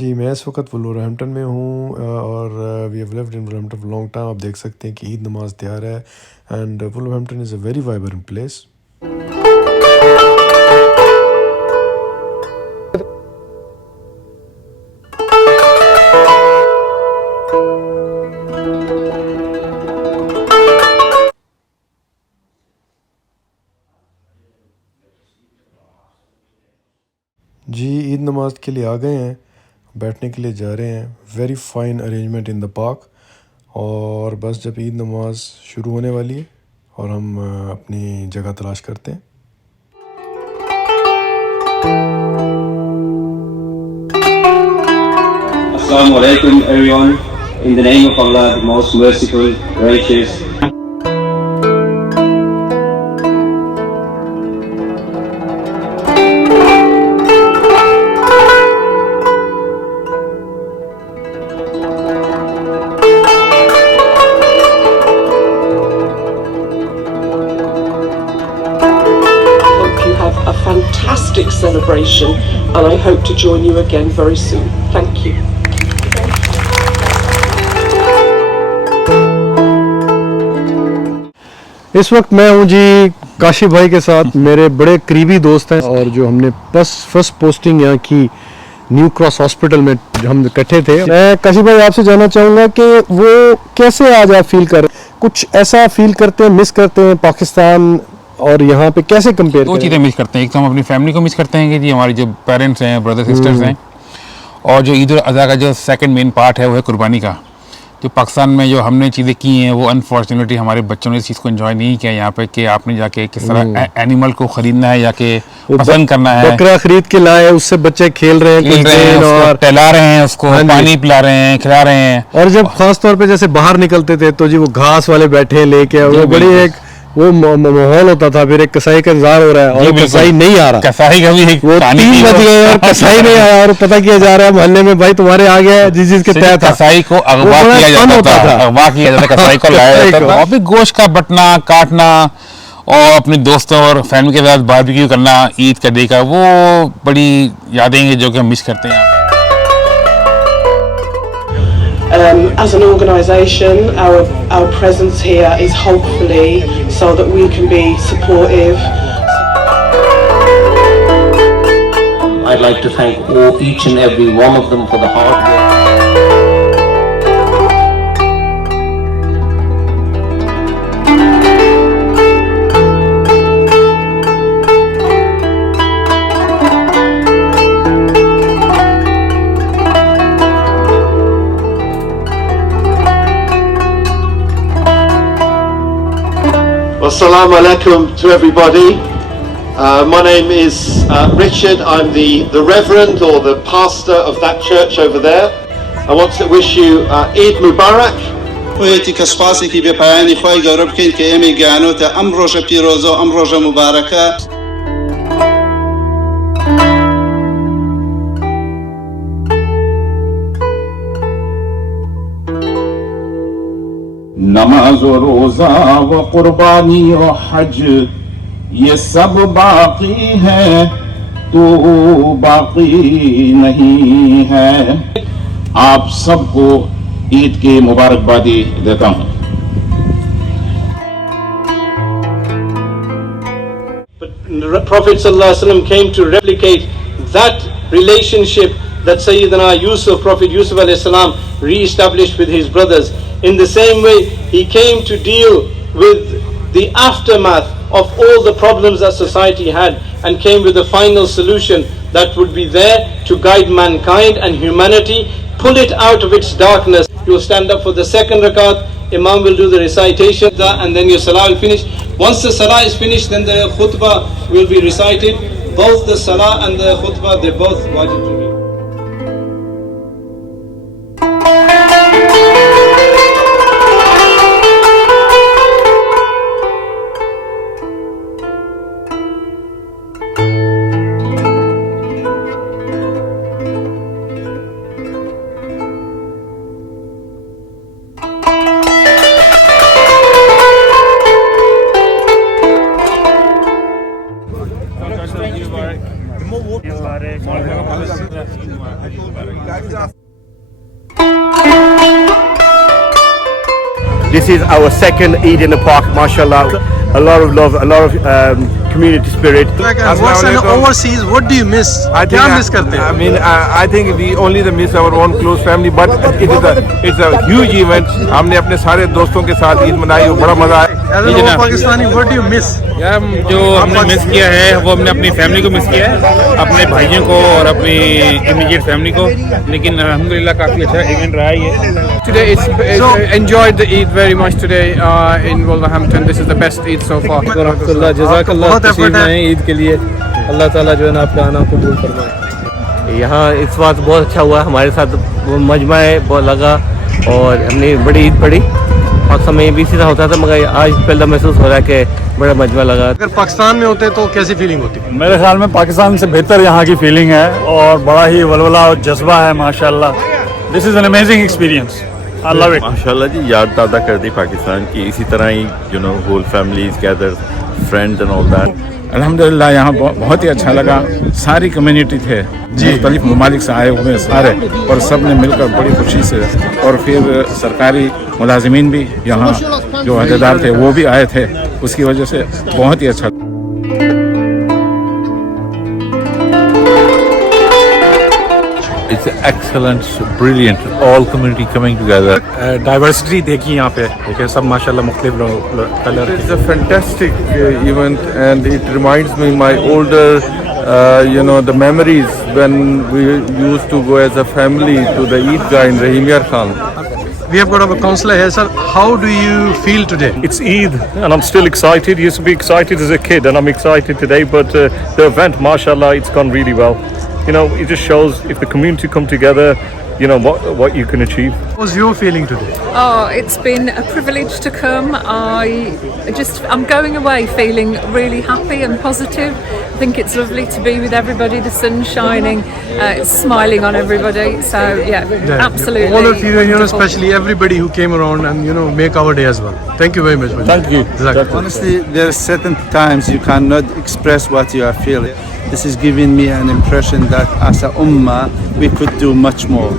जी, मैं इस वक्त वुलवरहैम्पटन में हूँ और we have lived in Wolverhampton for long time. आप देख सकते हैं कि ईद नमाज तैयार है and Wolverhampton is a very vibrant place. जी, ईद नमाज के लिए आ गए हैं, बैठने के लिए जा रहे हैं। Very fine arrangement in the park. और बस जब ईद नमाज शुरू होने वाली है और हम अपनी जगह तलाश करते हैं। Assalamu alaikum everyone. In the name of Allah, the most merciful, gracious. A fantastic celebration, and I hope to join you again very soon. Thank you. इस वक्त मैं हूं जी काशी भाई के साथ, मेरे बड़े करीबी दोस्त हैं और जो हमने फर्स्ट पोस्टिंग यहाँ की न्यू क्रॉस हॉस्पिटल में हम इकट्ठे थे। मैं काशी भाई आपसे जानना चाहूँगा कि वो कैसे आज आप फील कर, कुछ ऐसा फील करते हैं, मिस करते हैं पाकिस्तान और यहाँ पे कैसे कंपेयर? दो चीज़ें मिस करते हैं। एक तो हम अपनी फैमिली को मिस करते हैं कि जी हमारी जो पेरेंट्स हैं, ब्रदर सिस्टर्स हैं, और जो ईद उल अज़हा का जो सेकंड मेन पार्ट है वो है कुर्बानी का। जो पाकिस्तान में जो हमने चीज़ें की हैं वो अनफॉर्चुनेटली हमारे बच्चों ने इस चीज़ को एंजॉय नहीं किया यहाँ पे, कि आपने जाके किस तरह एनिमल को ख़रीदना है या कि पसंद करना है, बकरा खरीद के लाए, उससे बच्चे खेल रहे हैं और टहला रहे हैं, उसको पानी पिला रहे हैं, खिला रहे हैं। और जब खास तौर पे जैसे बाहर निकलते थे तो जी वो घास वाले बैठे लेके, वो बड़ी एक वो माहौल होता था। फिर एक कसाई का इंतजार हो रहा है और कसाई नहीं आ रहा, कसाई का भी वो 3 बज गए और कसाई नहीं आया और पता किया जा रहा है मोहल्ले में, भाई तुम्हारे आ गया है जिस के तहत कसाई को अगवा किया जाता था, अगवा किया जाता, कसाई को लाया जाता था। और भी गोश्त का बटना काटना और अपने दोस्तों और फैमिली के साथ बारबेक्यू करना ईद का डे का, वो बड़ी यादें हैं जो कि हम मिस करते हैं। As an organisation, our presence here is hopefully so that we can be supportive. I'd like to thank each and every one of them for the hard work. Assalamu alaikum to everybody. My name is Richard. I'm the reverend or the pastor of that church over there. I want to wish you Eid Mubarak. ويتي كسباسي كي بياني خوي قرب كين كيمي قانوتا ام روجا بيروزو ام روجا مباركه. नमाज और रोजा व कुर्बानी और हज ये सब बाकी है, तो बाकी नहीं है। आप सबको ईद की मुबारकबादी देता हूँ। But the Prophet ﷺ came to replicate that relationship that Sayyidina Yusuf, Prophet Yusuf ﷺ, re-established with his brothers. In the same way, he came to deal with the aftermath of all the problems that society had and came with a final solution that would be there to guide mankind and humanity, pull it out of its darkness. You will stand up for the second rakat, Imam will do the recitation and then your salah will finish. Once the salah is finished, then the khutbah will be recited. Both the salah and the khutbah, they're both wajib to read. This is our second Eid in the park, mashallah. A lot of love, a lot of community spirit. What's an overseas? What do you miss? क्या miss करते हैं? I mean, I think we only miss our own close family, but it's a huge event. हमने अपने सारे दोस्तों के साथ ईद मनाई, बड़ा मजा आया. As an old Pakistani, what do you miss? यार जो हमने मिस किया है वो हमने अपनी फैमिली को मिस किया है, अपने भाइयों को और अपनी इमीडिएट फैमिली को. लेकिन अल्हम्दुलिल्लाह काफ़ी अच्छा इवेंट रहा है ये. Today it's enjoyed the Eid very much today in Wolverhampton. This is the best Eid so far. जज़ाकल्लाह तशरीफ लाए ईद के लिए. अल्लाह ताला जो है ना आपका आना कबूल फरमाए. यहाँ इस बात बहुत अच्छा हुआ, हमारे साथ वो मजमा है बहुत लगा और हमने बड़ी ईद पढ़ी. और समय भी सीधा होता था मगर आज पहला महसूस हो रहा है कि बड़ा मजमा लगा. अगर पाकिस्तान में होते तो कैसी फीलिंग होती? मेरे ख्याल में पाकिस्तान से बेहतर यहाँ की फीलिंग है और बड़ा ही वलवला और जज्बा है माशाल्लाह. This is an amazing experience. I love it. माशाल्लाह जी, याद ताज़ा कर दी पाकिस्तान की. इसी तरह ही whole families gather, friends and all that. अल्हम्दुलिल्लाह यहाँ बहुत ही अच्छा लगा. सारी कम्युनिटी थे, मुख्तलिफ ममालिक से आए हुए सारे, और सब ने मिलकर बड़ी खुशी से. और फिर सरकारी मुलाजिमीन भी यहाँ जो अहदेदार थे वो भी आए थे. उसकी वजह से बहुत ही अच्छा. It's excellent, brilliant, all community coming together. Diversity देखी यहाँ पे, देखिए सब माशाल्लाह मुख्तलिफ colour. It's a fantastic event, and it reminds me my older, the memories when we used to go as a family to the Eidgah in Rahimiyar Khan. We have got a counselor here, sir. How do you feel today? It's Eid and I'm still excited. Used to be excited as a kid and I'm excited today, but the event, mashallah, it's gone really well. It just shows if the community come together, what you can achieve. What was your feeling today? Oh, it's been a privilege to come. I'm going away feeling really happy and positive. I think it's lovely to be with everybody. The sun's shining, it's smiling on everybody. So yeah, absolutely. All of you, especially everybody who came around and make our day as well. Thank you very much. Thank you. Honestly, there are certain times you cannot express what you are feeling. This is giving me an impression that as a ummah we could do much more.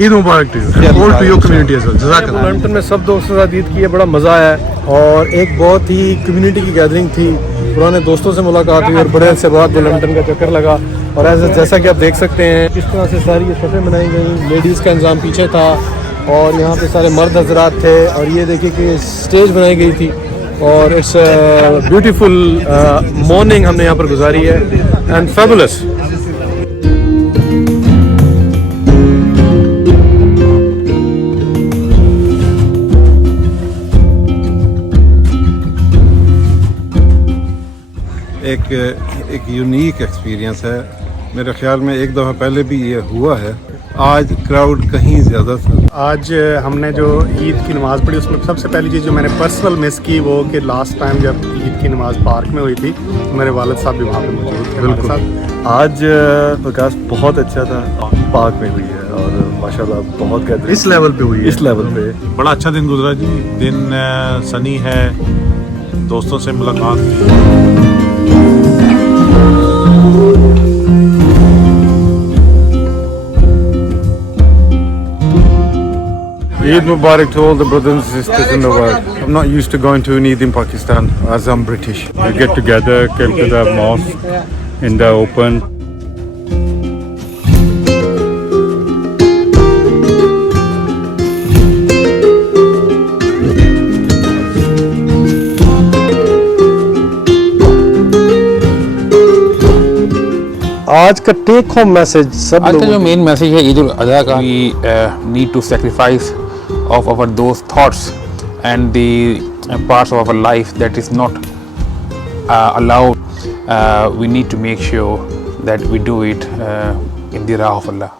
Eid Mubarak to you. All to your community as well. जज़ाकल्लाह. वॉलहम्पटन में सब दोस्तों के साथ ईद की है, बड़ा मज़ा आया और एक बहुत ही कम्युनिटी की गैदरिंग थी. पुराने दोस्तों से मुलाकात हुई और बड़े अरसे बाद वॉलहम्पटन का चक्कर लगा. और जैसा कि आप देख सकते हैं किस तरह से सारी ये सफ़ें बनाई गई. लेडीज़ का इंतज़ाम पीछे था और यहाँ पे सारे मर्द हजरात थे. और ये देखिए कि स्टेज बनाई गई थी और इट्स ब्यूटीफुल मॉर्निंग हमने यहाँ पर गुजारी है एंड फैबुलस. एक यूनिक एक्सपीरियंस है. मेरे ख्याल में एक दफ़ा पहले भी ये हुआ है. आज क्राउड कहीं ज़्यादा था. आज हमने जो ईद की नमाज़ पढ़ी उसमें सबसे पहली चीज़ जो मैंने पर्सनल मिस की वो कि लास्ट टाइम जब ईद की नमाज़ पार्क में हुई थी मेरे वालिद साहब भी वहाँ पे मौजूद थे हमारे साथ. आज प्रकाश बहुत अच्छा था. पार्क में हुई है और माशाल्लाह बहुत गैदरिंग इस लेवल पे हुई है. इस लेवल पे बड़ा अच्छा दिन गुजरा जी. दिन सनी है, दोस्तों से मुलाकात हुई. Eid Mubarak to all the brothers and sisters in the world. I'm not used to going to an Eid in Pakistan as I'm British. We get together, came to the mosque in the open. आज का take home message सब आज का जो main message है ईद उल अधा का, we need to sacrifice of our those thoughts and the parts of our life that is not allowed. We need to make sure that we do it in the Rah of Allah.